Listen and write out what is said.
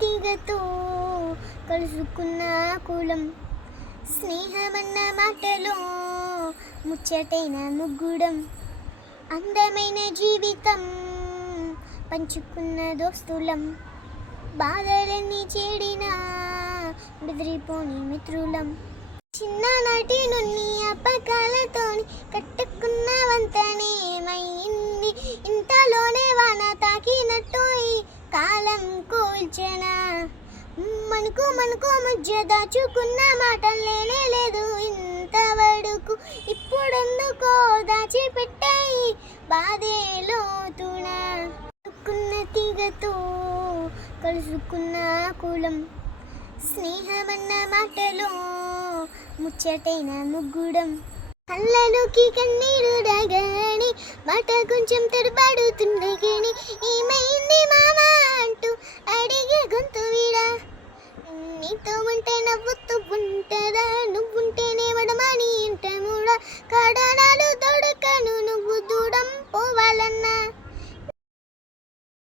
తీగతో కలుసుకున్న కులం, స్నేహమన్న మాటలో ముచ్చటైన ముగ్గుడం, అందమైన జీవితం పంచుకున్న దోస్తులం, బాధలన్నీ చేడినా బెదిరిపోని మిత్రులం, చిన్ననాటి నుండి అప్పకాలతోని కట్టుకున్న వంతనే ఏమైంది, ఇంతలోనే వాన తాకినట్టు ఈ కాలం కూల్చెనా, మనకు మధ్య దాచుకున్న మాటలేనే లేదు ఇంతవరకు, ఇప్పుడెందుకో దాచిపెట్టాయి బాధేలోతున, కలుసుకున్న తీగతో కలుసుకున్న కులం, స్నేహమన్న మాటలో ముచ్చటైన ముగ్గుడం, కళ్ళలోకి కన్నీరు రాగానే మాట కొంచెం తడబడుతుండగానే ఏమైంది మామా అంటూ అడిగే గొంతు వీడా, నీతో ఉంటే నవ్వుతూ ఉంటదా, నువ్వుంటేనే వడమని ఇంట మూడా, కాడా